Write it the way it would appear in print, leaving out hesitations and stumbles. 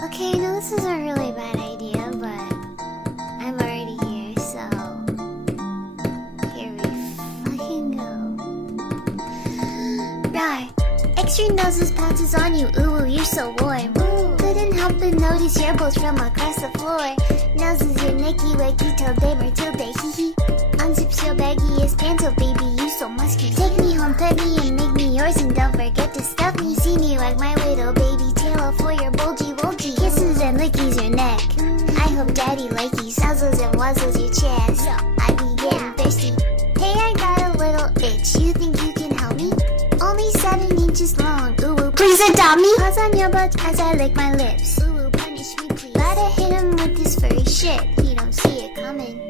Okay, I know this is a really bad idea, but I'm already here, so here we fucking go. Rawr. Extra noses pounces on you, ooh, you're so warm. Couldn't help but notice your bolts from across the floor. Noses your Nicky Wicky till day Matilda, hee hee. Unzips your baggiest pants, oh baby, you so musky. Take me home, pet me and make me yours, and don't forget to stuff me. See me wag my little baby tail for your bulgy wulgy. Kisses and lickies your neck. I hope daddy likey suzzles and wuzzles your chest. I be getting thirsty. Hey, I got a little itch. You think you can help me? Only 7 inches long. Ooh, ooh, please adopt me. Paws on your butt as I lick my lips. Ooh, ooh, punish me please. Gotta hit him with this furry shit. He don't see it coming.